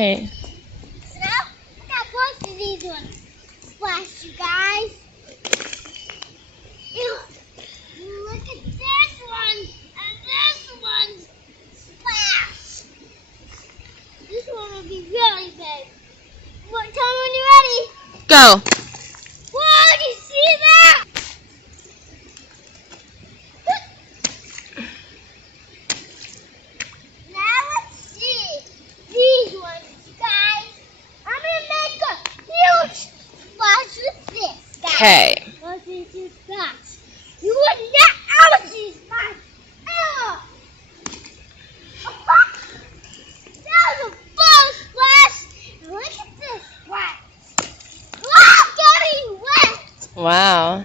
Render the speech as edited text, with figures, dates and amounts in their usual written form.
right. Now, I got both of these ones. Splash, you guys. Ew. Look at this one and this one. Splash. This one will be really big. Tell me when you're ready. Go. Whoa, do you see that? Now let's see these ones, guys. I'm going to make a huge splash with this, guys. Okay. Let's see this splash. You would not ever see splash. Ever. That was a full splash. Look at this splash. Wow, getting wet. Wow.